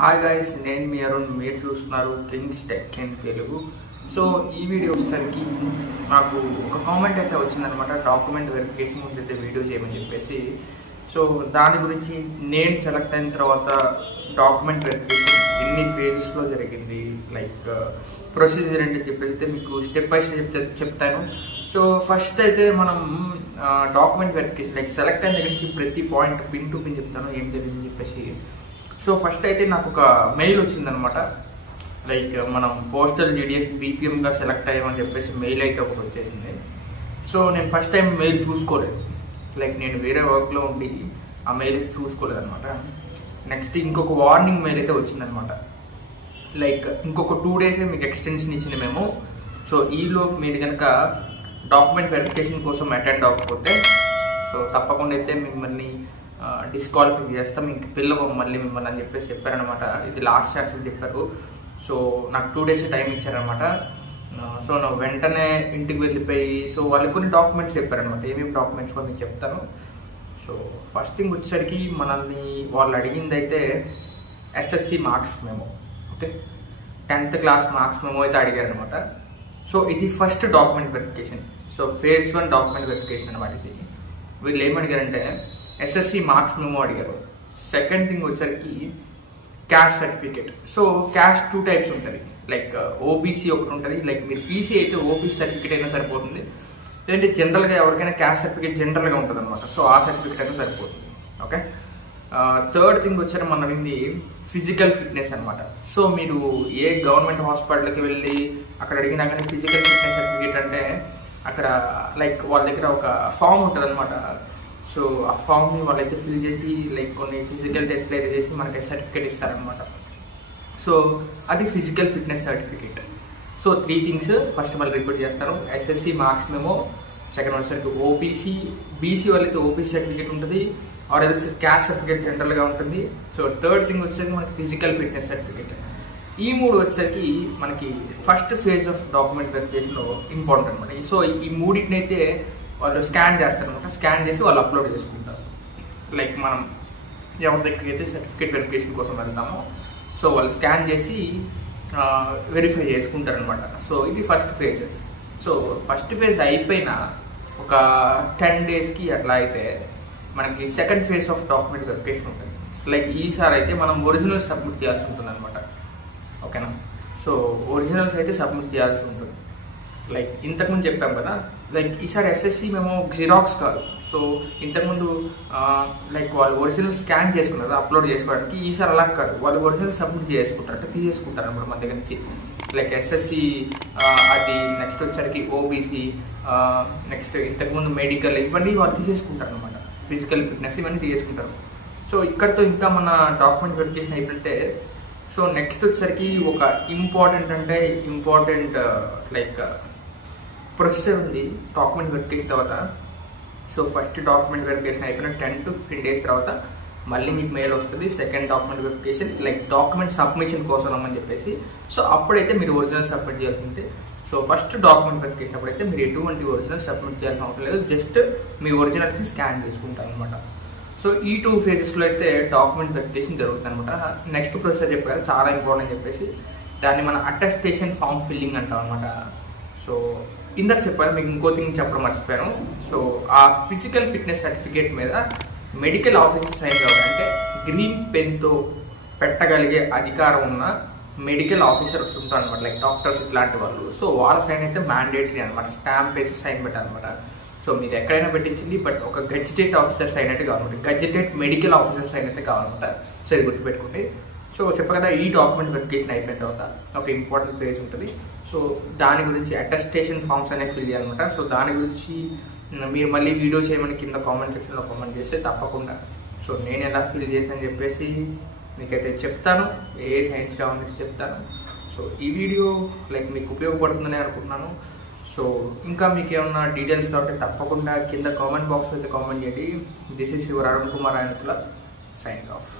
Hi guys, నేను మీ అరుణ్. మీరు చూస్తున్నారు Kings tech in Telugu. So ఈ వీడియో వచ్చేసరికి నాకు ఒక కామెంట్ అయితే వచ్చిందనమాట, డాక్యుమెంట్ వెరిఫికేషన్ ముందు అయితే వీడియో చేయమని చెప్పేసి. సో దాని గురించి నేను సెలెక్ట్ అయిన తర్వాత డాక్యుమెంట్ వెరిఫికేషన్ ఎన్ని ఫేజెస్లో జరిగింది, లైక్ ప్రొసీజర్ ఏంటి చెప్పేసి మీకు స్టెప్ బై స్టెప్ చెప్తాను. సో ఫస్ట్ అయితే మనం డాక్యుమెంట్ వెరిఫికేషన్ లైక్ సెలెక్ట్ అయిన దగ్గర నుంచి ప్రతి పాయింట్ పిన్ టు పిన్ చెప్తాను ఏం జరిగిందని చెప్పేసి. సో ఫస్ట్ అయితే నాకు ఒక మెయిల్ వచ్చిందనమాట, లైక్ మనం పోస్టల్ జీడిఎస్ బీపీఎంగా సెలెక్ట్ అయ్యామని చెప్పేసి మెయిల్ అయితే ఒకటి వచ్చేసింది. సో నేను ఫస్ట్ టైం మెయిల్ చూసుకోలేదు, లైక్ నేను వేరే వర్క్లో ఉండి ఆ మెయిల్ అయితే చూసుకోలేదు అనమాట. నెక్స్ట్ ఇంకొక వార్నింగ్ మెయిల్ అయితే వచ్చిందనమాట, లైక్ ఇంకొక 2 days మీకు ఎక్స్టెన్షన్ ఇచ్చింది మేము. సో ఈలోపు మీరు కనుక డాక్యుమెంట్ వెరిఫికేషన్ కోసం అటెండ్ అవ్వకపోతే సో తప్పకుండా అయితే మిమ్మల్ని డిస్క్వాలిఫై చేస్తాం, ఇంక పిల్లవం మళ్ళీ మిమ్మల్ని అని చెప్పేసి చెప్పారనమాట. ఇది లాస్ట్ ఛాన్స్ అని చెప్పారు. సో నాకు 2 days టైం ఇచ్చారనమాట. సో నా వెంటనే ఇంటికి వెళ్ళిపోయి సో వాళ్ళకి కొన్ని డాక్యుమెంట్స్ చెప్పారనమాట, ఏమేమి డాక్యుమెంట్స్ కూడా నేను చెప్తాను. సో ఫస్ట్ థింగ్ వచ్చేసరికి మనల్ని వాళ్ళు అడిగింది అయితే SSC marks memo, okay, 10th class marks memo అయితే అడిగారనమాట. సో ఇది first document verification. So phase 1 document verification అనమాట. ఇది వీళ్ళు ఏమడిగారంటే ఎస్ఎస్సి మార్క్స్ మెమో అడిగారు. సెకండ్ థింగ్ వచ్చేసరికి caste certificate. So caste 2 types ఉంటుంది, లైక్ ఓబీసీ ఒకటి ఉంటుంది, లైక్ మీరు పీసీ అయితే ఓబీసీ సర్టిఫికేట్ అయినా సరిపోతుంది, లేదంటే జనరల్గా ఎవరికైనా క్యాస్ట్ సర్టిఫికేట్ జనరల్గా ఉంటుంది అనమాట. సో ఆ సర్టిఫికేట్ అయినా సరిపోతుంది, ఓకే. థర్డ్ థింగ్ వచ్చారు మన అడిగింది ఫిజికల్ ఫిట్నెస్ అనమాట. సో మీరు ఏ గవర్నమెంట్ హాస్పిటల్కి వెళ్ళి అక్కడ అడిగినా కానీ ఫిజికల్ ఫిట్నెస్ సర్టిఫికేట్ అంటే అక్కడ లైక్ వాళ్ళ దగ్గర ఒక ఫామ్ ఉంటుంది అనమాట. సో ఆ ఫామ్ని వాళ్ళైతే ఫిల్ చేసి లైక్ కొన్ని ఫిజికల్ టెస్ట్లు అయితే చేసి మనకి సర్టిఫికేట్ ఇస్తారనమాట. సో అది physical fitness certificate. So 3 things first మళ్ళీ రిపీట్ చేస్తాను. ఎస్ఎస్సి మార్క్స్ మెమో, సెకండ్ వచ్చేసరికి ఓబీసీ, బీసీ వాళ్ళైతే ఓబీసీ సర్టిఫికేట్ ఉంటుంది, ఆర్ ఎల్స్ క్యాస్ట్ సర్టిఫికేట్ జనరల్గా ఉంటుంది. సో థర్డ్ థింగ్ వచ్చేసరికి మనకి ఫిజికల్ ఫిట్నెస్ సర్టిఫికేట్. ఈ 3 వచ్చేసరికి మనకి ఫస్ట్ ఫేజ్ ఆఫ్ డాక్యుమెంట్ వెరిఫికేషన్లో ఇంపార్టెంట్ అనమాట. సో ఈ 3 అయితే వాళ్ళు స్కాన్ చేస్తారనమాట. స్కాన్ చేసి వాళ్ళు అప్లోడ్ చేసుకుంటారు. లైక్ మనం ఎవరి దగ్గరికి అయితే సర్టిఫికేట్ వెరిఫికేషన్ కోసం వెళ్తామో సో వాళ్ళు స్కాన్ చేసి వెరిఫై చేసుకుంటారనమాట. సో ఇది first phase. So first phase అయిపోయిన ఒక 10 daysకి అట్లా అయితే మనకి second phase of document verification ఉంటుంది. లైక్ ఈసారి అయితే మనం ఒరిజినల్స్ సబ్మిట్ చేయాల్సి ఉంటుంది అనమాట, ఓకేనా. సో ఒరిజినల్స్ అయితే సబ్మిట్ చేయాల్సి ఉంటుంది. లైక్ ఇంతకుముందు చెప్పాం కదా, లైక్ ఈసారి ఎస్ఎస్సి మేము జిరాక్స్ కాదు. సో ఇంతకుముందు లైక్ వాళ్ళు ఒరిజినల్ స్కాన్ చేసుకున్నారు అప్లోడ్ చేసుకోవడానికి, ఈసారి అలా కాదు, వాళ్ళు ఒరిజినల్ సబ్మిట్ చేసుకుంటారు అంటే తీసేసుకుంటారు అనమాట మన దగ్గర నుంచి. లైక్ ఎస్ఎస్సి అది నెక్స్ట్ వచ్చరికి ఓబీసీ, నెక్స్ట్ ఇంతకుముందు మెడికల్, ఇవన్నీ వాళ్ళు తీసేసుకుంటారు అనమాట. ఫిజికల్ ఫిట్నెస్ ఇవన్నీ తీసేసుకుంటారు. సో ఇక్కడతో ఇంకా మన డాక్యుమెంట్ వెరిఫికేషన్ అయిపోతే సో నెక్స్ట్ వచ్చరికి ఒక ఇంపార్టెంట్ లైక్ ప్రొసెసర్ ఉంది డాక్యుమెంట్ వెరిఫికేషన్ తర్వాత. సో ఫస్ట్ డాక్యుమెంట్ వెరిఫికేషన్ అయిపోయిన 10 to 15 days తర్వాత మళ్ళీ మీకు మెయిల్ వస్తుంది second document verification, like document submission కోసం అని చెప్పేసి. సో అప్పుడైతే మీరు ఒరిజినల్ సబ్మిట్ చేయాల్సి ఉంటే సో ఫస్ట్ డాక్యుమెంట్ వెరిఫికేషన్ అప్పుడైతే మీరు ఎటువంటి ఒరిజినల్ సబ్మిట్ చేయాల్సిన అవసరం లేదు, జస్ట్ మీ ఒరిజినల్స్ని స్కాన్ చేసుకుంటారు అనమాట. సో ఈ 2 phases అయితే డాక్యుమెంట్ వెరిఫికేషన్ జరుగుతుంది అనమాట. నెక్స్ట్ ప్రొసెసర్ చెప్పారు చాలా ఇంపార్టెంట్ చెప్పేసి, దాన్ని మన అటెస్టేషన్ ఫామ్ ఫిల్లింగ్ అంటాం అనమాట. సో ఇందాక చెప్పాను, మీకు ఇంకో థింగ్ చెప్పడం మర్చిపోయాను. సో ఆ ఫిజికల్ ఫిట్నెస్ సర్టిఫికేట్ మీద మెడికల్ ఆఫీసర్ సైన్ కావాలంటే గ్రీన్ పెన్తో పెట్టగలిగే అధికారం ఉన్న మెడికల్ ఆఫీసర్స్ ఉంటారు అనమాట, లైక్ డాక్టర్స్ ఇట్లాంటి వాళ్ళు. సో వాళ్ళ సైన్ అయితే మ్యాండేటరీ అనమాట, స్టాంప్ వేసి సైన్ పెట్టాలన్నమాట. సో మీరు ఎక్కడైనా పెట్టించింది, బట్ ఒక గెజిటెడ్ ఆఫీసర్ సైన్ అయితే కావాలన్నమాట, గెజిటెడ్ మెడికల్ ఆఫీసర్ సైన్ అయితే కావాలన్నమాట. సో ఇది గుర్తుపెట్టుకోండి. సో చెప్పా కదా, ఈ డాక్యుమెంట్ వెరిఫికేషన్ అయిపోయిన తర్వాత ఒక ఇంపార్టెంట్ ఫేజ్ ఉంటుంది. సో దాని గురించి అటెస్టేషన్ ఫామ్స్ అనేవి ఫిల్ చేయాలన్నమాట. సో దాని గురించి మీరు మళ్ళీ వీడియో చేయమని కింద కామెంట్ సెక్షన్లో కామెంట్ చేస్తే తప్పకుండా సో నేను ఎలా ఫిల్ చేశాను చెప్పేసి మీకైతే చెప్తాను, ఏ సైన్స్ కావాలని చెప్తాను. సో ఈ వీడియో లైక్ మీకు ఉపయోగపడుతుందని అనుకుంటున్నాను. సో ఇంకా మీకు ఏమన్నా డీటెయిల్స్ కావాలంటే తప్పకుండా కింద కామెంట్ బాక్స్లో అయితే కామెంట్ చేయండి. This is your Arun Kumar ఆయనతుల, సైనింగ్ ఆఫ్.